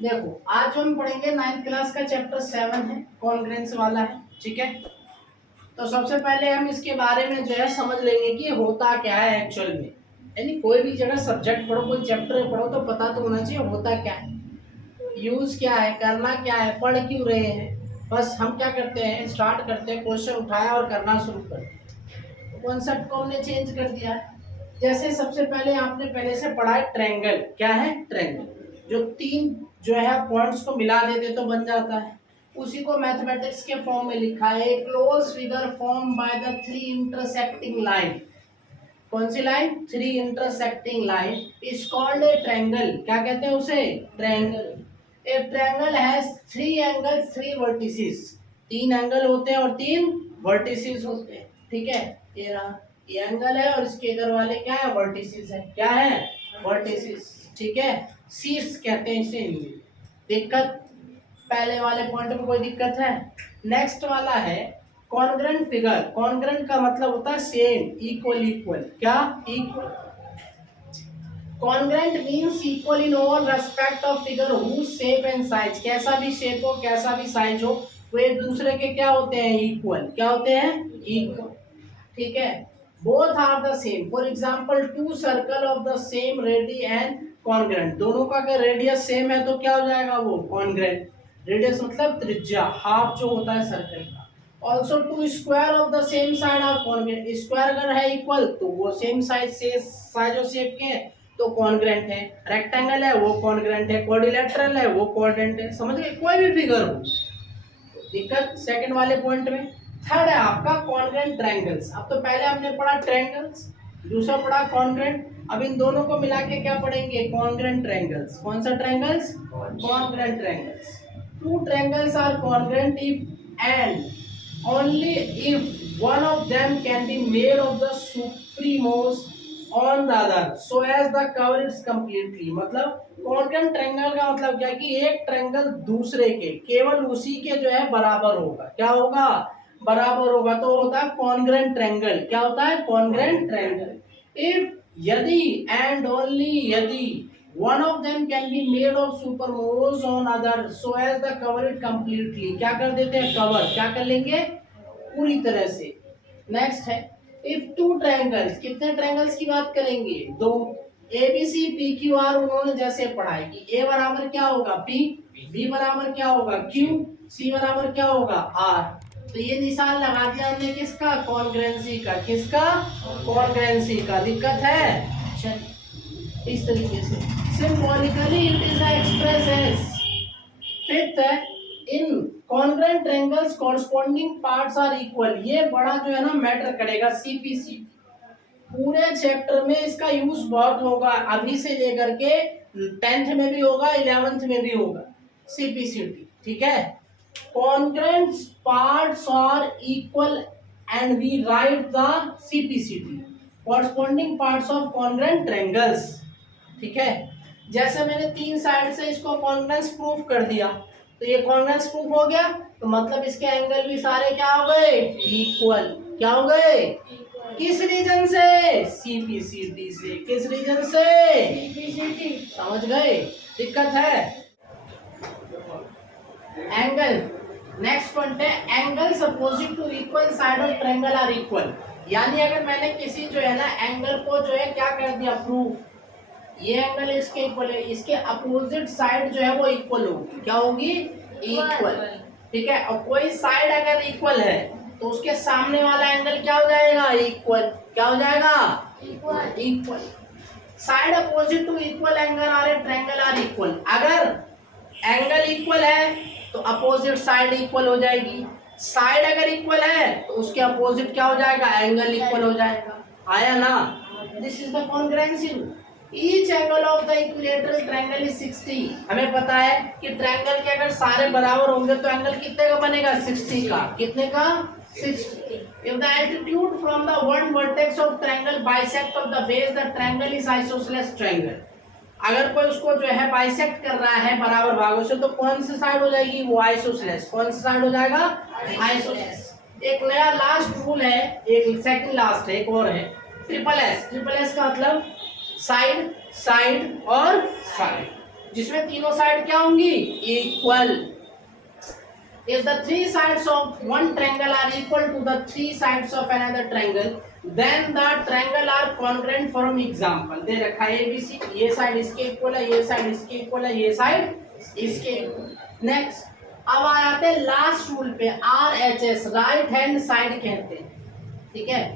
देखो आज जो हम पढ़ेंगे 9th क्लास का चैप्टर 7 है, कॉन्ग्रेंस वाला है। ठीक है, तो सबसे पहले हम इसके बारे में जो है समझ लेंगे कि होता क्या है एक्चुअल में। यानी कोई भी जगह सब्जेक्ट पढ़ो, कोई चैप्टर पढ़ो तो पता तो होना चाहिए होता क्या है, यूज क्या है, करना क्या है, पढ़ क्यों रहे हैं। बस हम क्या करते हैं, स्टार्ट करते हैं, क्वेश्चन उठाया और करना शुरू करते हैं। कॉन्सेप्ट को हमने चेंज कर दिया है। जैसे सबसे पहले आपने पहले से पढ़ा है ट्रायंगल। क्या है? ट्रायंगल। जो तीन जो है पॉइंट्स को मिला देते तो बन जाता है। उसी को मैथमेटिक्स के फॉर्म में लिखा है, a close figure form by the three intersecting line. कौन सी line? Three intersecting line is called a triangle. क्या कहते हैं उसे? Triangle. A triangle has three angles, three vertices. तीन एंगल होते हैं और तीन वर्टिसेस होते हैं। ठीक है, ये रहा, ये एंगल है और इसके इधर वाले क्या है? वर्टिसेस है। क्या है? वर्टिसेस। ठीक है, शीर्ष कहते हैं इसे हिंदी। दिक्कत? पहले वाले पॉइंट में कोई दिक्कत है? नेक्स्ट वाला है कॉन्ग्रेंट फिगर। कॉन्ग्रेंट का मतलब होता है सेम, इक्वल। इक्वल क्या? Equal. Congruent means equal in all respect of figure whose shape and size. कैसा भी शेप हो, कैसा भी साइज हो, वो एक दूसरे के क्या होते हैं? इक्वल। क्या होते हैं? इक्वल। ठीक है, both are the same. For example two circle of the same radii and congruent. दोनों का अगर रेडियस सेम है तो क्या हो जाएगा? वो कॉन्ग्रेंट। रेडियस मतलब त्रिज्या, हाफ जो होता है सर्कल का। Also two square of the same side are congruent. Square अगर है इक्वल तो वो सेम साइज से साइज और शेप के हैं तो कॉन्ग्रेंट है। रेक्टेंगल है वो कॉन्ग्रेंट है, क्वाड्रिलेटरल है वो कॉन्ग्रेंट है। समझ गए? कोई भी फिगर हो। दिक्कत सेकंड वाले पॉइंट में। थर्ड है आपका कॉन्ग्रेंट ट्रायंगल्स। अब तो पहले हमने पढ़ा ट्रायंगल्स, दूसरा पढ़ा कॉन्ग्रेंट। अब इन दोनों को मिला के क्या पढ़ेंगे? Congruent triangles. कौन सा triangles? Congruent triangles. Two triangles are congruent if and only if one of them can be made of the supremose on the other so as the cover it's completely। मतलब congruent triangle का मतलब क्या है कि एक triangle दूसरे के केवल उसी के जो है बराबर होगा। क्या होगा? बराबर होगा तो होता है कॉन्ग्रेंट ट्रायंगल। क्या होता है? Congruent triangle. इफ यदि एंड ओनली यदि one of them can be made of superpose on other so as the cover it completely। क्या कर देते हैं? कवर। क्या कर लेंगे? पूरी तरह से। नेक्स्ट है इफ टू ट्रायंगल्स। कितने ट्रायंगल्स की बात करेंगे? दो। A B C P Q R उन्होंने जैसे पढ़ाई कि ए बराबर क्या होगा? पी। बी बराबर क्या होगा? क्यू। सी बराबर क्या होगा? आर। तो ये निशान लगा दिया हमने किसका? कॉन्ग्रेंसी का। किसका? कॉन्ग्रेंसी का। दिक्कत है? चलिए इस तरीके से symbolically it is express as. Fifth है in congruent triangles corresponding parts are equal. ये बड़ा जो है ना मैटर करेगा सीपीसी। पूरे चैप्टर में इसका यूज बहुत होगा, अभी से लेकर के 10th में भी होगा, 11th में भी होगा। सीपीसीटी। ठीक है, congruent parts are equal and we write the CPCT corresponding parts of congruent triangles. ठीक है, जैसे मैंने तीन साइड से इसको कॉन्ग्रेंस प्रूफ कर दिया तो ये कॉन्ग्रेंस प्रूफ हो गया, तो मतलब इसके एंगल भी सारे क्या हो गए? इक्वल। क्या हो गए? किस रीजन से? सीपीसीटी से। किस रीजन से? सीपीसीटी। समझ गए? दिक्कत है? एंगल। नेक्स्ट पॉइंट है angles opposite to equal side of triangle are equal. यानी अगर मैंने किसी जो है ना एंगल को जो है क्या कर दिया? प्रूफ। ये एंगल इसके इक्वल है, इसके अपोजिट साइड जो है वो इक्वल होगी। क्या होगी? इक्वल। ठीक है, और कोई साइड अगर इक्वल है तो उसके सामने वाला एंगल क्या हो जाएगा? इक्वल। क्या हो जाएगा? Equal. Equal. Side opposite to equal angle are a triangle are equal. अगर एंगल इक्वल है तो अपोजिट साइड इक्वल हो जाएगी। साइड अगर इक्वल है तो उसके अपोजिट क्या हो जाएगा? एंगल इक्वल हो जाएगा। आया ना? This is the कॉन्ग्रेंसी rule. Each angle of the equilateral triangle is 60। हमें पता है कि ट्रायंगल के अगर सारे बराबर होंगे तो एंगल कितने का बनेगा? 60 का। कितने का? 60। If the altitude from the one vertex of triangle bisect of the base, the triangle is isosceles triangle। अगर कोई उसको जो है बाइसेक्ट कर रहा है बराबर भागों से तो कौन सी साइड हो जाएगी? वो आइसोसेलेस। कौन सी साइड हो जाएगा? आइसोसेलेस। एक नया लास्ट रूल है, एक सेकंड लास्ट है, एक और है ट्रिपल एस। ट्रिपल एस का मतलब साइड, साइड और साइड। जिसमें तीनों साइड क्या होंगी, equal. If the three sides of one triangle are equal to the three sides of another triangle, then the triangle are congruent. from example दे रखा है ABC, ये साइड इसके इक्वल है, ये साइड इसके इक्वल है, ये साइड इसके इक्वल। नेक्स्ट अब आ जाते हैं लास्ट रूल पे, RHS, राइट हैंड साइड कहते हैं, ठीक है।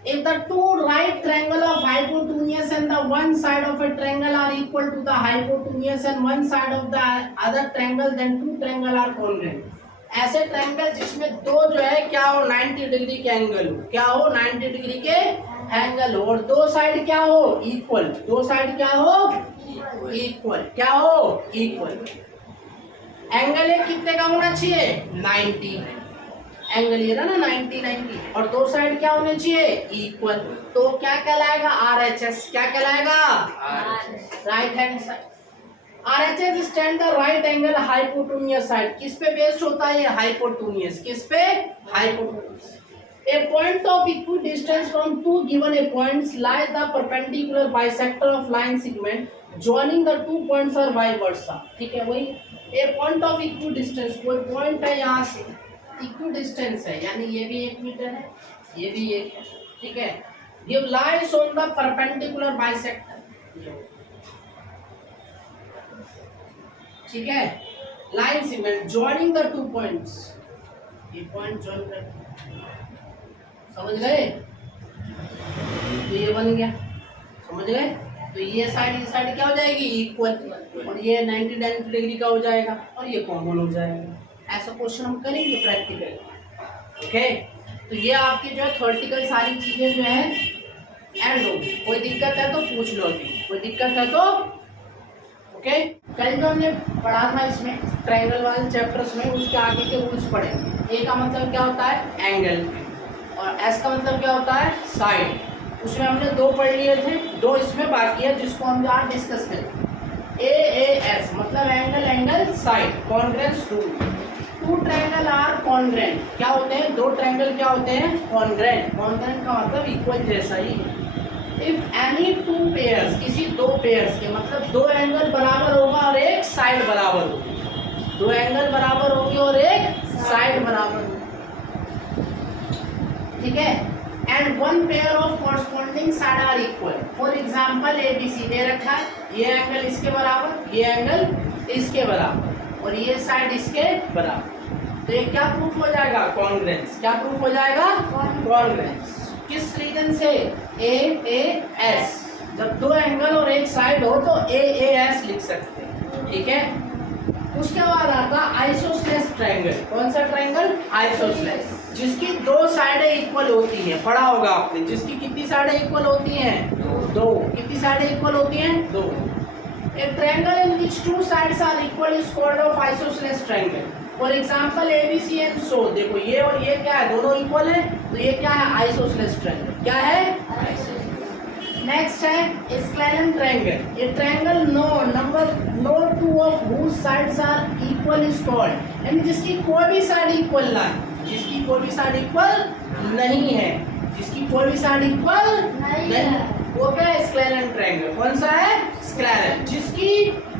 If the two right triangle of hypotenuse and the one side of a triangle are equal to the hypotenuse and one side of the other triangle, then two triangle are congruent. ऐसे triangle जिसमें दो जो है क्या हो, 90 degree के angle हो, क्या हो, 90 डिग्री के एंगल हो, और दो साइड क्या हो, इक्वल। दो साइड क्या हो, इक्वल। क्या हो, इक्वल। एंगल एक कितने का होना चाहिए, 90। एंगल ये ना 90 90, और दो साइड क्या होने चाहिए, इक्वल। तो क्या कहलाएगा, RHS। क्या कहलाएगा, right hand side. RHS stand the right angle hypotenuse side. किस पे बेस्ड होता है, हाइपोटेन्यूज। किस पे, hypotenuse. A point of equal distance from two given a points lies the perpendicular bisector of line segment joining the two points or vice versa। ठीक है, वही a point of equal distance, कोई point है यहाँ से equal distance है, यानी ये भी 1 मीटर है, ये भी 1 है, ठीक है। ये lies on the perpendicular bisector, ठीक है, line segment joining the two points. ये पॉइंट जॉइन कर, समझ गए, तो ये बन गया, समझ गए। तो ये साइड क्या हो जाएगी, इक्वल, और ये 90 डिग्री का हो जाएगा, और ये कॉमन हो जाएगा। ऐसा क्वेश्चन हम करेंगे प्रैक्टिकल। ओके, तो ये आपकी जो है थ्योरेटिकल सारी चीजें जो है एंड होगी। कोई दिक्कत है तो पूछ लो, अभी कोई दिक्कत है तो ओके। कल जो हमने पढ़ा था इसमें ट्रायंगल वाले चैप्टर्स में, उसके आगे के रूल्स पढ़े। ए का मतलब क्या होता है, एंगल, और एस का मतलब क्या होता है, साइड। उसमें हमने 2 पढ़ लिए थे, 2 इसमें बाकी है जिसको हम आज डिस्कस करेंगे। AAS मतलब angle angle side, congruence rule. Two triangle are congruent, क्या होते हैं, दो ट्रायंगल क्या होते हैं, कॉन्ग्रेंट। कॉन्ग्रेंट का मतलब इक्वल जैसा ही है। इफ एनी टू पेयर्स, किसी दो पेयर्स के, मतलब दो एंगल बराबर होगा और एक साइड बराबर होगी, दो एंगल बराबर होगी और एक साइड बराबर होगी, ठीक है। And one pair of corresponding side are equal. For example ABC दे रखा है, ये एंगल इसके बराबर, ये एंगल इसके बराबर, और ये साइड इसके बराबर, तो ये क्या प्रूफ हो जाएगा, कॉन्ग्रुएंस। क्या प्रूफ हो जाएगा, कॉन्ग्रुएंस। किस रीजन से, AAS। जब दो एंगल और एक साइड हो तो AAS लिख सकते हैं, ठीक है। उसके बाद आता आइसोसेलेस ट्रायंगल। कौन सा ट्रायंगल, आइसोसेलेस, जिसकी दो साइडें इक्वल होती हैं। पढ़ा होगा आपने, जिसकी कितनी साइडें इक्वल होती हैं, दो। कितनी साइडें इक्वल होती हैं, दो। A triangle in which two sides are equal is called of isosceles triangle. For example ABC and so। देखो ये और ये क्या है, दोनों इक्वल है, तो ये क्या है, आइसोसेलेस ट्रायंगल। क्या है, नेक्स्ट है स्क्लेरन ट्रायंगल। ये triangle no two of whose sides are equal is called, यानी जिसकी कोई भी साइड इक्वल ना है, जिसकी कोई भी साइड इक्वल नहीं है, जिसकी कोई भी साइड इक्वल नहीं, वो क्या है, स्क्लेरन ट्रायंगल। कौन सा है, स्क्लेरन। जिसकी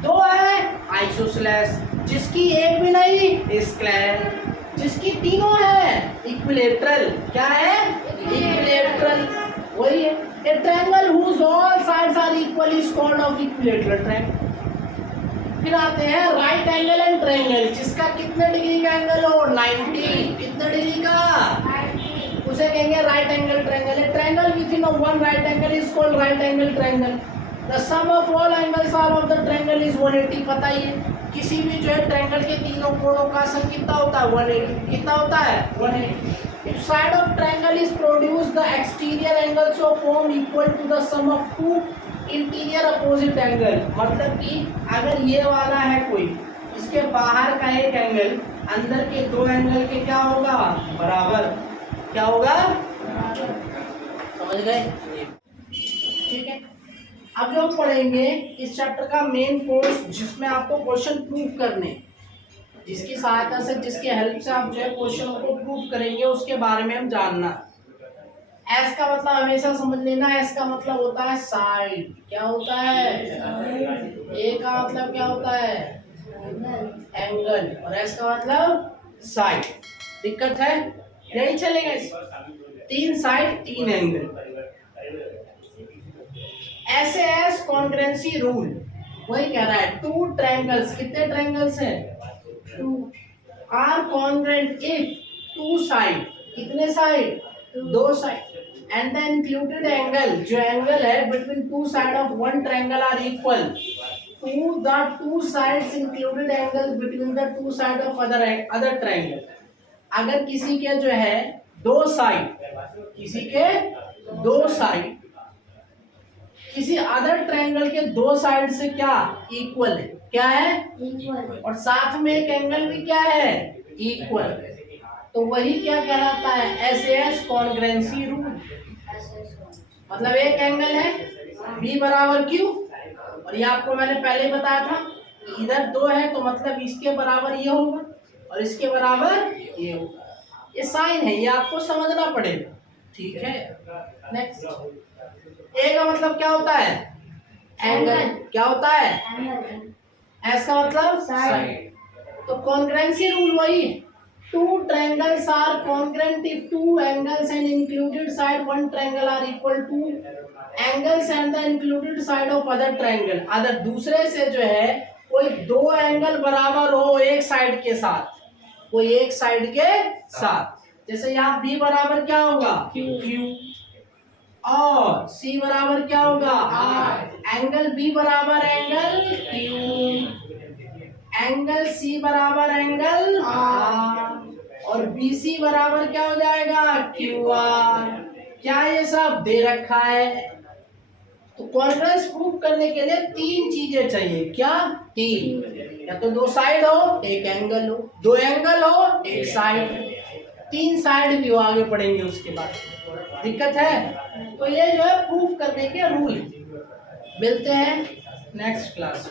दो है, आइसोसेलेस। जिसकी एक भी नहीं, स्क्लेरन। जिसकी तीनों है, इक्विलेटरल। क्या है, इक्विलेटरल, वही है। A triangle whose all sides are equal is called of equilateral triangle। फिर आते हैं राइट एंगल एंड ट्रायंगल, जिसका कितने डिग्री का एंगल हो, 90। कितने डिग्री का, 90। उसे कहेंगे right angle triangle. A triangle within a one right angle is called right angle triangle। The sum of all angles are of the triangle is 180। पता ही है, किसी भी जो है ट्रायंगल के तीनों कोणों का सम कितना होता है, 180। कितना होता है, 180। If side of triangle is produced, the exterior angles of form equal to the sum of two interior opposite angle. मतलब कि अगर ये वाला है कोई, इसके बाहर का एक एंगल अंदर के दो एंगल के क्या होगा, बराबर। क्या होगा, समझ गए, ठीक है। अब जो हम पढ़ेंगे इस चैप्टर का मेन कोर्स, जिसमें आपको क्वेश्चन प्रूफ करने, जिसकी सहायता से, जिसके हेल्प से आप जो है क्वेश्चन को प्रूफ करेंगे, उसके बारे में हम जानना। एस का मतलब हमेशा समझ लेना, एस का मतलब होता है साइड। क्या होता है? ए का मतलब क्या होता है? एंगल। और एस का मतलब साइड। दिक्कत है? यही चलेगा इस 3 साइड 3 एंगल। ऐसे एस कॉन्ग्रुएंसी रूल वही कह रहा है, 2 ट्रायंगल्स, कितने ट्रायंगल्स हैं? 2 आर कॉन्ग्रुएंट इफ 2 साइड, कितने side? 2 side, and the included angle, जो एंगल है between 2 side of one triangle are equal to the 2 sides included angle between the 2 side of other triangle. अगर किसी के जो है 2 साइड, किसी के 2 साइड किसी अदर ट्रायंगल के 2 साइड से क्या इक्वल है? क्या है? इक्वल। और साथ में एक एंगल भी क्या है? इक्वल। तो वही क्या कहलाता है? SS congruency rule. मतलब एक एंगल है बी बराबर क्यू, और ये आपको मैंने पहले ही बताया था, इधर 2 है तो मतलब इसके बराबर ये होगा और इसके बराबर ये होगा। ये साइन है, ये आपको समझना पड़ेगा। ठीक है, नेक्स्ट। ए का मतलब क्या होता है? एंगल। क्या होता है? एस का मतलब साइड। तो कॉन्ग्रुएंसी रूल वही है, 2 triangles are congruent if 2 angles and included side one triangle are equal to angles and the included side of other triangle। अगर दूसरे से जो है कोई 2 एंगल बराबर हो एक साइड के साथ, कोई एक साइड के साथ, जैसे यहाँ बी बराबर क्या होगा? क्यू, और सी बराबर क्या होगा? आर। एंगल बी बराबर एंगल क्यू, एंगल सी बराबर एंगल आर, और बी सी बराबर क्या हो जाएगा? Q R. क्या ये सब दे रखा है? तो कॉन्ग्रुएंस प्रूव करने के लिए 3 चीजें चाहिए। क्या? 3। या तो 2 साइड हो, एक एंगल हो, 2 एंगल हो, एक साइड, 3 साइड भी हो, आगे पढ़ेंगे उसके बाद। दिक्कत है? तो ये जो है प्रूफ करने के रूल। मिलते हैं नेक्स्ट क्लास।